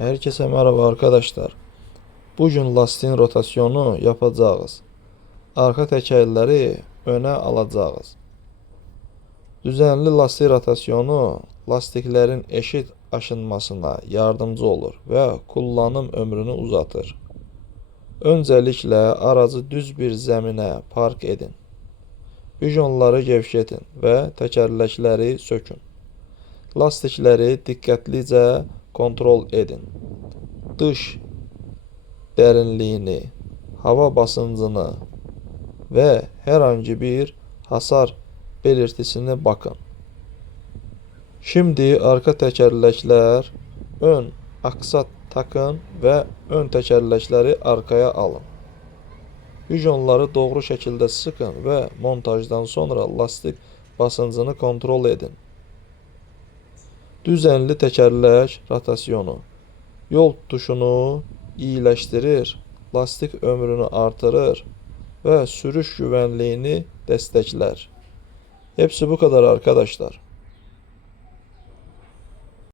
Herkese merhaba arkadaşlar. Bugün lastiğin rotasyonu yapacağız. Arka tekerleri öne alacağız. Düzenli lastik rotasyonu lastiklerin eşit aşınmasına yardımcı olur ve kullanım ömrünü uzatır. Öncelikle aracı düz bir zemine park edin. Bijonları gevşetin ve tekerlekleri sökün. Lastikleri dikkatlice kontrol edin. Dış derinliğini, hava basıncını ve herhangi bir hasar belirtisine bakın. Şimdi arka tekerlekler ön aksa takın ve ön tekerlekleri arkaya alın. Bijonları doğru şəkildə sıkın ve montajdan sonra lastik basıncını kontrol edin. Düzenli tekerlek rotasyonu yol tutuşunu iyiləşdirir, lastik ömrünü artırır ve sürüş güvenliğini destekler. Hepsi bu kadar arkadaşlar.